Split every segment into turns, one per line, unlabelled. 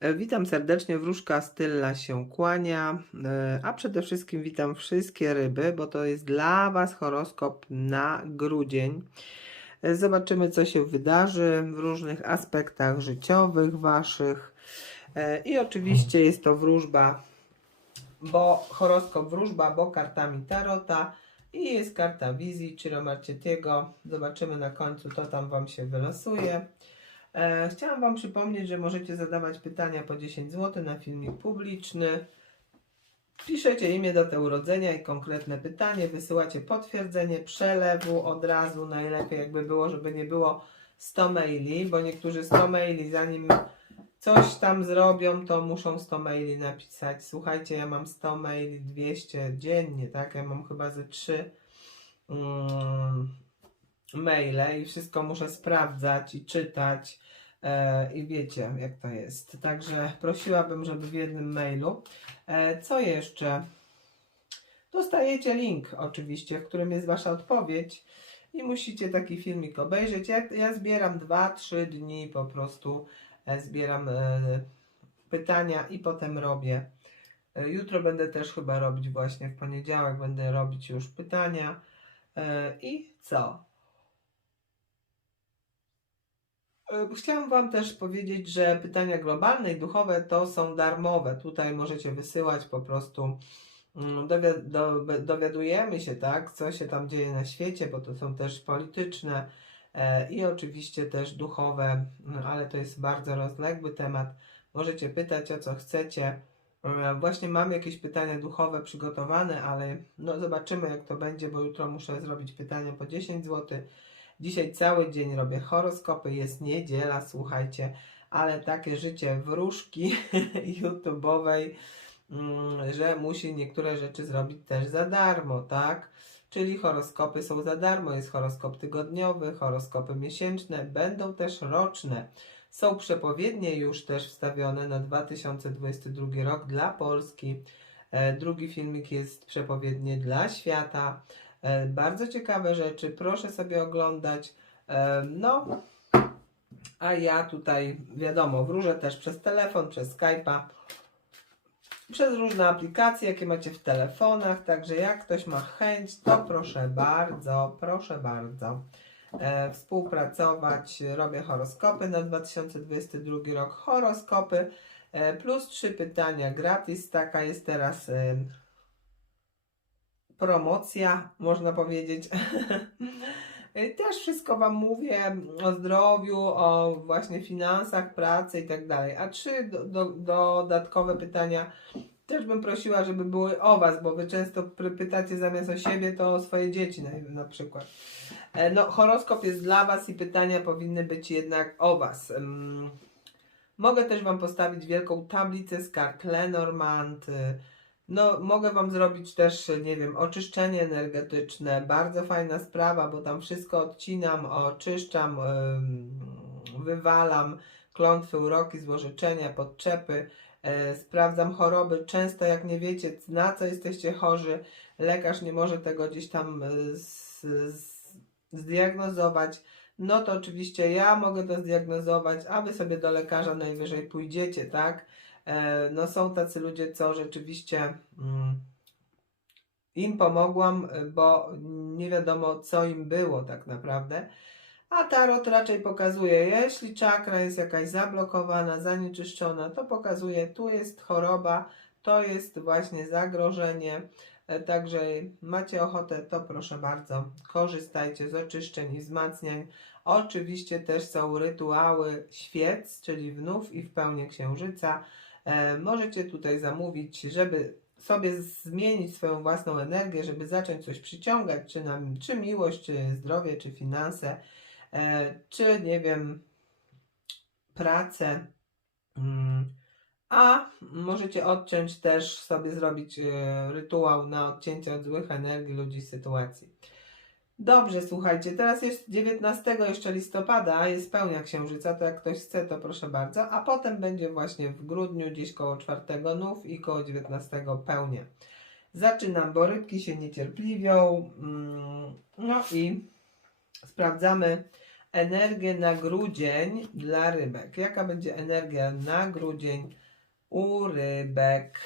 E, Witam serdecznie, wróżka Stylla się kłania, e, a przede wszystkim witam wszystkie ryby, bo to jest dla Was horoskop na grudzień. E, Zobaczymy, co się wydarzy w różnych aspektach życiowych Waszych. I oczywiście jest to wróżba, bo horoskop wróżba, bo kartami Tarota i jest karta wizji Ciro Marcietiego. Zobaczymy na końcu, to tam Wam się wylosuje. E, chciałam Wam przypomnieć, że możecie zadawać pytania po 10 zł na filmik publiczny. Piszecie imię, datę urodzenia i konkretne pytanie, wysyłacie potwierdzenie przelewu od razu. Najlepiej jakby było, żeby nie było 100 maili, bo niektórzy 100 maili zanim coś tam zrobią, to muszą 100 maili napisać. Słuchajcie, ja mam 100 maili, 200 dziennie, tak? Ja mam chyba ze 3 mm, maile i wszystko muszę sprawdzać i czytać. E, I wiecie, jak to jest. Także prosiłabym, żeby w jednym mailu. E, co jeszcze? Dostajecie link, oczywiście, w którym jest Wasza odpowiedź. I musicie taki filmik obejrzeć. Ja, ja zbieram 2-3 dni po prostu. E, zbieram e, pytania i potem robię. E, jutro będę też chyba robić właśnie w poniedziałek. Będę robić już pytania. E, I co? E, Chciałam Wam też powiedzieć, że pytania globalne i duchowe to są darmowe. Tutaj możecie wysyłać po prostu. mm, Dowi- do, dowiadujemy się, tak, co się tam dzieje na świecie, bo to są też polityczne e, i oczywiście też duchowe, no, ale to jest bardzo rozległy temat. Możecie pytać o co chcecie. E, Właśnie mam jakieś pytania duchowe przygotowane, ale no zobaczymy jak to będzie, bo jutro muszę zrobić pytania po 10 zł. Dzisiaj cały dzień robię horoskopy, jest niedziela, słuchajcie, ale takie życie wróżki YouTube'owej, mm, że musi niektóre rzeczy zrobić też za darmo, tak? Czyli horoskopy są za darmo, jest horoskop tygodniowy, horoskopy miesięczne, będą też roczne. Są przepowiednie już też wstawione na 2022 rok dla Polski. E, Drugi filmik jest przepowiednie dla świata. E, Bardzo ciekawe rzeczy, proszę sobie oglądać. E, No, a ja tutaj, wiadomo, wróżę też przez telefon, przez Skype'a, przez różne aplikacje, jakie macie w telefonach. Także jak ktoś ma chęć, to proszę bardzo, proszę bardzo. E, współpracować, robię horoskopy na 2022 rok. Horoskopy e, plus trzy pytania gratis. Taka jest teraz e, promocja, można powiedzieć. Też wszystko Wam mówię o zdrowiu, o właśnie finansach, pracy i tak dalej. A trzy do, do, dodatkowe pytania też bym prosiła, żeby były o Was, bo Wy często py- pytacie zamiast o siebie, to o swoje dzieci na, przykład. E, No, horoskop jest dla Was i pytania powinny być jednak o Was. Ym, Mogę też Wam postawić wielką tablicę z kart Lenormand. No, mogę Wam zrobić też, nie wiem, oczyszczenie energetyczne. Bardzo fajna sprawa, bo tam wszystko odcinam, oczyszczam, wywalam klątwy, uroki, złożyczenia, podczepy. E, Sprawdzam choroby. Często, jak nie wiecie, na co jesteście chorzy, lekarz nie może tego gdzieś tam e, z, z, zdiagnozować. No to oczywiście ja mogę to zdiagnozować, a wy sobie do lekarza najwyżej pójdziecie, tak? E, No są tacy ludzie, co rzeczywiście mm, im pomogłam, y, bo nie wiadomo, co im było tak naprawdę. A tarot raczej pokazuje, jeśli czakra jest jakaś zablokowana, zanieczyszczona, to pokazuje, tu jest choroba, to jest właśnie zagrożenie. E, Także macie ochotę, to proszę bardzo, korzystajcie z oczyszczeń i wzmacniań. Oczywiście też są rytuały świec, czyli wnów i w pełni księżyca. E, możecie tutaj zamówić, żeby sobie zmienić swoją własną energię, żeby zacząć coś przyciągać, czy, na, czy miłość, czy zdrowie, czy finanse, e, czy nie wiem, pracę. Mm, A możecie odciąć też sobie zrobić e, rytuał na odcięcie od złych energii ludzi, sytuacji. Dobrze, słuchajcie, teraz jest 19 jeszcze listopada, jest pełnia księżyca, to jak ktoś chce, to proszę bardzo, a potem będzie właśnie w grudniu, gdzieś koło 4 nów i koło 19 pełnia. Zaczynam, bo rybki się niecierpliwią, mm, no i sprawdzamy energię na grudzień dla rybek. Jaka będzie energia na grudzień u rybek?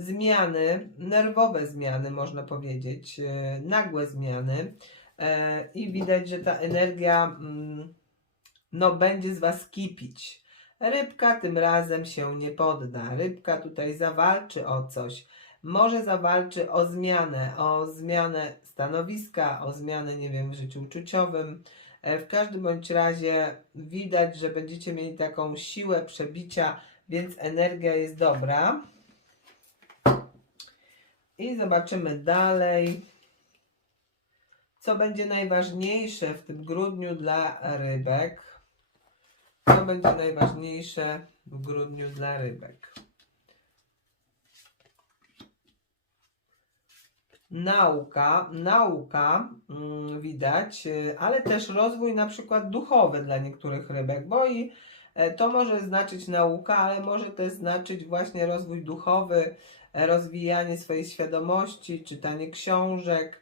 Zmiany, nerwowe zmiany, można powiedzieć, e, nagłe zmiany. E, I widać, że ta energia mm, no, będzie z Was kipić. Rybka tym razem się nie podda. Rybka tutaj zawalczy o coś. Może zawalczy o zmianę, o zmianę stanowiska, o zmianę, nie wiem, w życiu uczuciowym. E, W każdym bądź razie widać, że będziecie mieli taką siłę przebicia, więc energia jest dobra. I zobaczymy dalej, co będzie najważniejsze w tym grudniu dla rybek. Co będzie najważniejsze w grudniu dla rybek? Nauka, nauka mm, widać, ale też rozwój na przykład duchowy dla niektórych rybek, bo i e, to może znaczyć nauka, ale może też znaczyć właśnie rozwój duchowy, rozwijanie swojej świadomości, czytanie książek,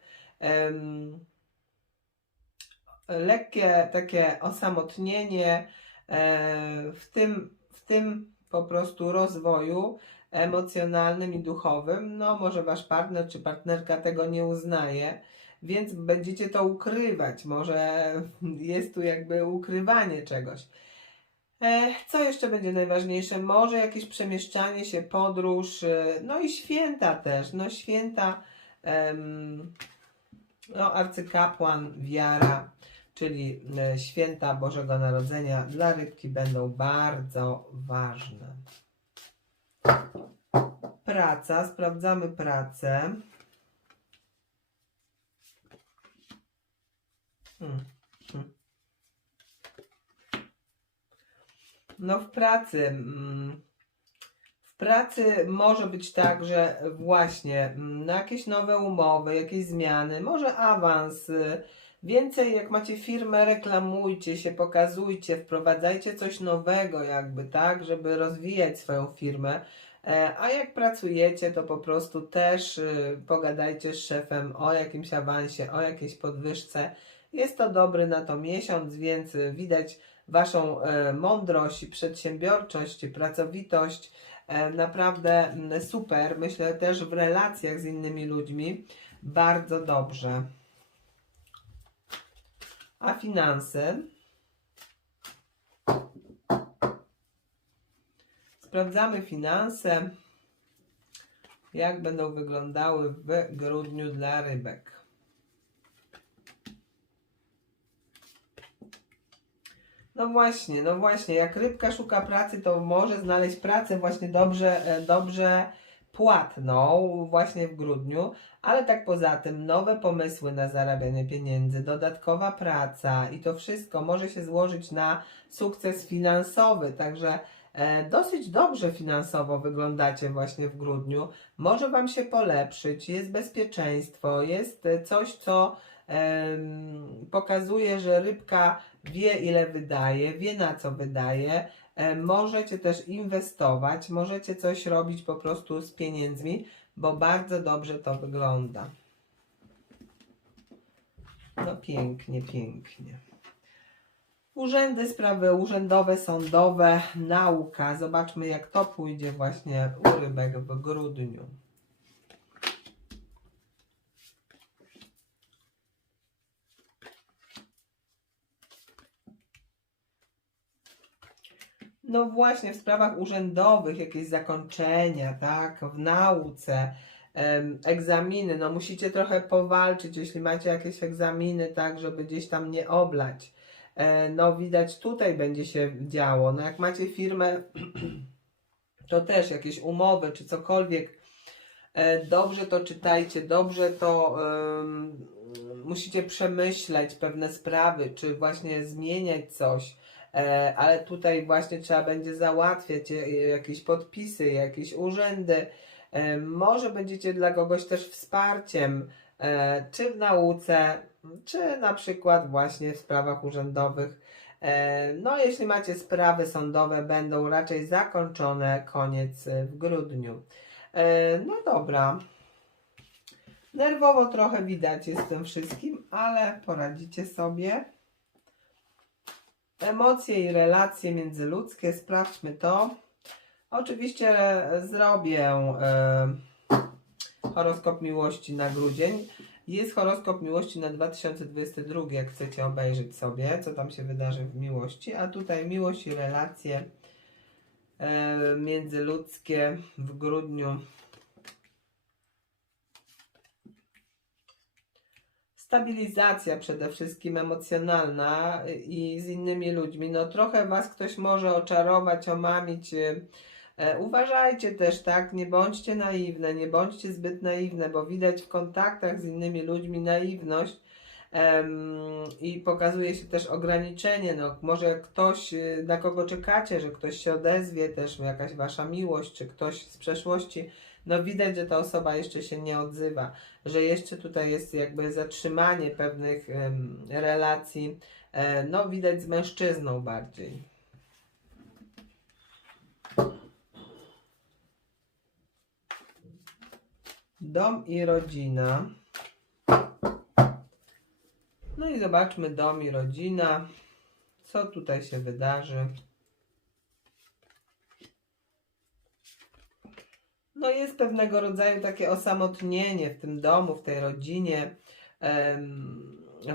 lekkie takie osamotnienie e, w tym, w tym po prostu rozwoju emocjonalnym i duchowym. No, może wasz partner czy partnerka tego nie uznaje, więc będziecie to ukrywać. Może jest tu jakby ukrywanie czegoś. Co jeszcze będzie najważniejsze? Może jakieś przemieszczanie się, podróż, e, no i święta też. No święta, no arcykapłan, wiara, czyli e, święta Bożego Narodzenia dla rybki będą bardzo ważne. Praca, sprawdzamy pracę. Hmm. No w pracy. mm, W pracy może być tak, że właśnie mm, na jakieś nowe umowy, jakieś zmiany, może awans. y, Więcej jak macie firmę, reklamujcie się, pokazujcie, wprowadzajcie coś nowego jakby, tak, żeby rozwijać swoją firmę. E, A jak pracujecie, to po prostu też y, pogadajcie z szefem o jakimś awansie, o jakiejś podwyżce. Jest to dobry na to miesiąc, więc y, widać Waszą e, mądrość, przedsiębiorczość, pracowitość. E, Naprawdę mm, super. Myślę też w relacjach z innymi ludźmi bardzo dobrze. A finanse? Sprawdzamy finanse, jak będą wyglądały w grudniu dla rybek. No właśnie, no właśnie, jak rybka szuka pracy, to może znaleźć pracę właśnie dobrze, e, dobrze płatną właśnie w grudniu, ale tak poza tym nowe pomysły na zarabianie pieniędzy, dodatkowa praca i to wszystko może się złożyć na sukces finansowy, także e, dosyć dobrze finansowo wyglądacie właśnie w grudniu. Może Wam się polepszyć, jest bezpieczeństwo, jest e, coś, co pokazuje, że rybka wie ile wydaje, wie na co wydaje. E, Możecie też inwestować, możecie coś robić po prostu z pieniędzmi, bo bardzo dobrze to wygląda. No pięknie, pięknie. Urzędy, sprawy urzędowe, sądowe, nauka. Zobaczmy, jak to pójdzie właśnie u rybek w grudniu. No właśnie, w sprawach urzędowych, jakieś zakończenia, tak, w nauce, em, egzaminy, no musicie trochę powalczyć, jeśli macie jakieś egzaminy, tak, żeby gdzieś tam nie oblać. E, no widać, tutaj będzie się działo. No jak macie firmę, to też jakieś umowy, czy cokolwiek, e, dobrze to czytajcie, dobrze to musicie przemyśleć pewne sprawy, czy właśnie zmieniać coś. E, ale tutaj właśnie trzeba będzie załatwiać e, jakieś podpisy, jakieś urzędy. E, Może będziecie dla kogoś też wsparciem, czy w nauce, czy na przykład właśnie w sprawach urzędowych. No, jeśli macie sprawy sądowe, będą raczej zakończone koniec w grudniu. No dobra. Nerwowo trochę widać jest tym wszystkim, ale poradzicie sobie. Emocje i relacje międzyludzkie, sprawdźmy to. Oczywiście zrobię e, horoskop miłości na grudzień. Jest horoskop miłości na 2022, jak chcecie obejrzeć sobie, co tam się wydarzy w miłości. A tutaj miłość i relacje e, międzyludzkie w grudniu. Stabilizacja przede wszystkim emocjonalna i z innymi ludźmi. No trochę Was ktoś może oczarować, omamić. E, Uważajcie też, tak, nie bądźcie naiwne, nie bądźcie zbyt naiwne, bo widać w kontaktach z innymi ludźmi naiwność i pokazuje się też ograniczenie. No, może ktoś, y, na kogo czekacie, że ktoś się odezwie, też jakaś wasza miłość, czy ktoś z przeszłości. No widać, że ta osoba jeszcze się nie odzywa, że jeszcze tutaj jest jakby zatrzymanie pewnych relacji. E, no widać z mężczyzną bardziej. Dom i rodzina. No i zobaczmy dom i rodzina. Co tutaj się wydarzy? No jest pewnego rodzaju takie osamotnienie w tym domu, w tej rodzinie,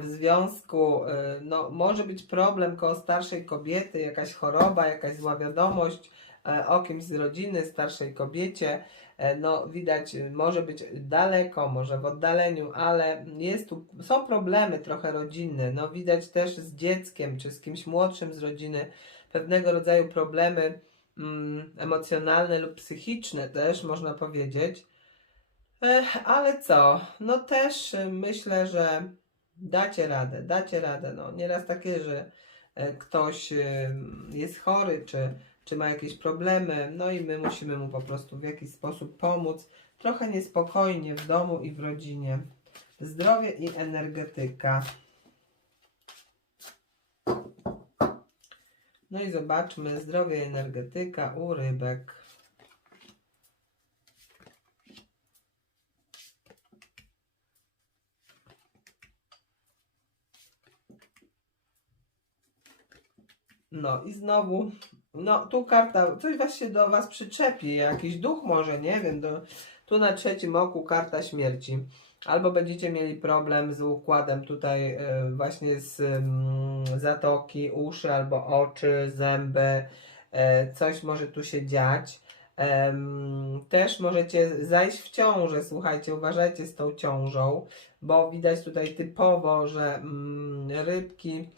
w związku. e, No, może być problem koło starszej kobiety, jakaś choroba, jakaś zła wiadomość e, o kimś z rodziny, starszej kobiecie. E, No, widać, może być daleko, może w oddaleniu, ale jest tu, są problemy trochę rodzinne. No, widać też z dzieckiem, czy z kimś młodszym z rodziny, pewnego rodzaju problemy emocjonalne lub psychiczne też, można powiedzieć. Ale co? No też y, myślę, że dacie radę, dacie radę. No, nieraz takie, że e, ktoś y, jest chory, czy czy ma jakieś problemy, no i my musimy mu po prostu w jakiś sposób pomóc. Trochę niespokojnie w domu i w rodzinie. Zdrowie i energetyka. No i zobaczmy zdrowie energetyka u rybek. No i znowu, no tu karta, coś właśnie do Was przyczepi, jakiś duch może, nie wiem, do, tu na trzecim oku karta śmierci. Albo będziecie mieli problem z układem tutaj e, właśnie z mm, zatoki, uszy albo oczy, zęby, e, coś może tu się dziać. Też możecie zajść w ciążę, słuchajcie, uważajcie z tą ciążą, bo widać tutaj typowo, że mm, rybki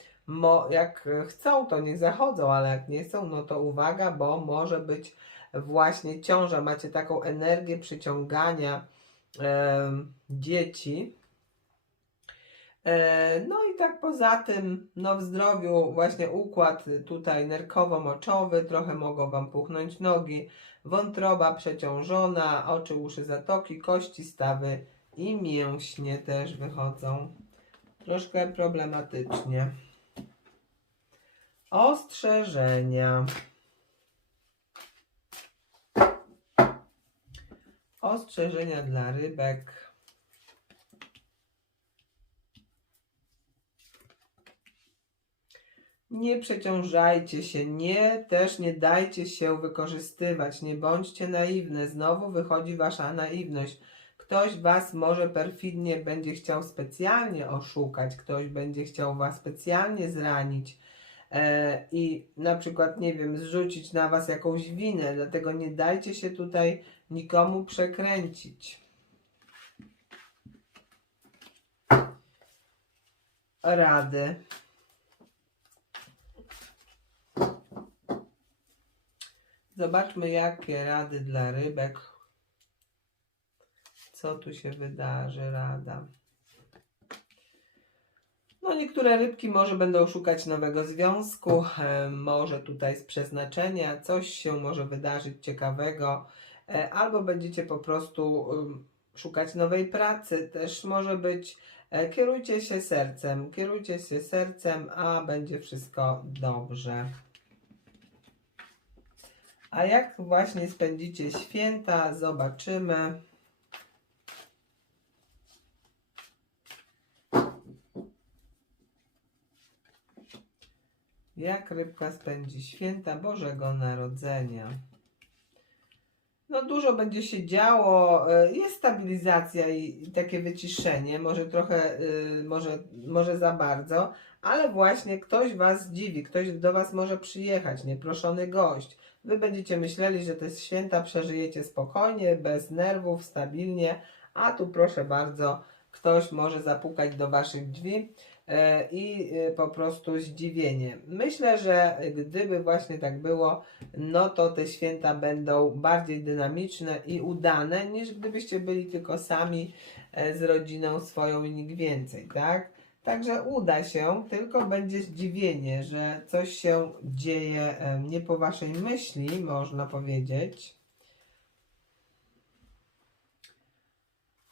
jak chcą, to niech zachodzą, ale jak nie chcą, no to uwaga, bo może być właśnie ciąża. Macie taką energię przyciągania dzieci. E, no i tak poza tym, no w zdrowiu właśnie układ tutaj nerkowo-moczowy, trochę mogą Wam puchnąć nogi, wątroba przeciążona, oczy, uszy, zatoki, kości, stawy i mięśnie też wychodzą. Troszkę problematycznie. Ostrzeżenia. Ostrzeżenia dla rybek. Nie przeciążajcie się, nie też nie dajcie się wykorzystywać, nie bądźcie naiwne. Znowu wychodzi wasza naiwność. Ktoś was może perfidnie będzie chciał specjalnie oszukać, ktoś będzie chciał was specjalnie zranić e, i na przykład, nie wiem, zrzucić na was jakąś winę, dlatego nie dajcie się tutaj nikomu przekręcić. Rady. Zobaczmy, jakie rady dla rybek. Co tu się wydarzy, rada. No, niektóre rybki może będą szukać nowego związku, e, może tutaj z przeznaczenia, coś się może wydarzyć ciekawego, e, albo będziecie po prostu szukać nowej pracy, też może być, e, kierujcie się sercem, kierujcie się sercem, a będzie wszystko dobrze. A jak właśnie spędzicie święta, zobaczymy. Jak rybka spędzi święta Bożego Narodzenia? No dużo będzie się działo, y, jest stabilizacja i takie wyciszenie, może trochę, y, może, może za bardzo, ale właśnie ktoś Was zdziwi, ktoś do Was może przyjechać, nieproszony gość, Wy będziecie myśleli, że te święta przeżyjecie spokojnie, bez nerwów, stabilnie, a tu proszę bardzo, ktoś może zapukać do Waszych drzwi e, i e, po prostu zdziwienie. Myślę, że gdyby właśnie tak było, no to te święta będą bardziej dynamiczne i udane, niż gdybyście byli tylko sami e, z rodziną swoją i nikt więcej, tak? Także uda się, tylko będzie zdziwienie, że coś się dzieje nie po waszej myśli, można powiedzieć.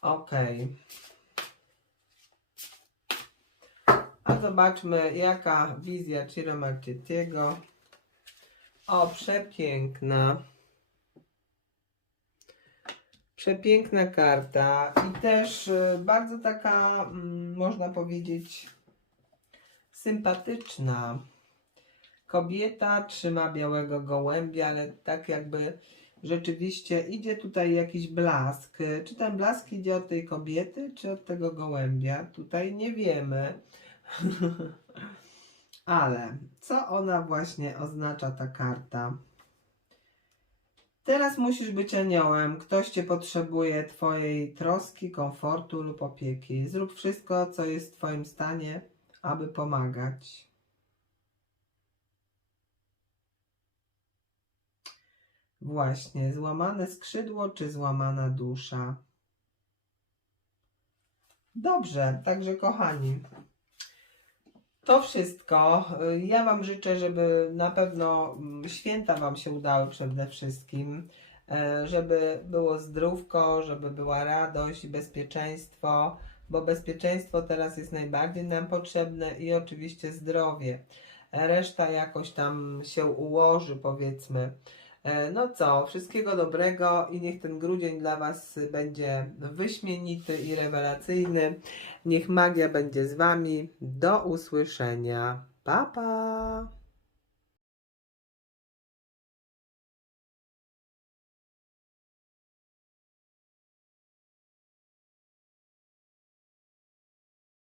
Okej. A zobaczmy, jaka wizja Ciro Marchettiego. O, przepiękna. Przepiękna karta i też y, bardzo taka, mm, można powiedzieć, sympatyczna. Kobieta trzyma białego gołębia, ale tak jakby rzeczywiście idzie tutaj jakiś blask. Czy ten blask idzie od tej kobiety, czy od tego gołębia? Tutaj nie wiemy. Ale co ona właśnie oznacza ta karta? Teraz musisz być aniołem. Ktoś cię potrzebuje twojej troski, komfortu lub opieki. Zrób wszystko, co jest w twoim stanie, aby pomagać. Właśnie, złamane skrzydło czy złamana dusza. Dobrze, także kochani, to wszystko. Ja Wam życzę, żeby na pewno mm, święta Wam się udały przede wszystkim, e, żeby było zdrówko, żeby była radość i bezpieczeństwo, bo bezpieczeństwo teraz jest najbardziej nam potrzebne i oczywiście zdrowie. Reszta jakoś tam się ułoży, powiedzmy. E, No co, wszystkiego dobrego i niech ten grudzień dla Was będzie wyśmienity i rewelacyjny. Niech magia będzie z Wami. Do usłyszenia. Pa, pa!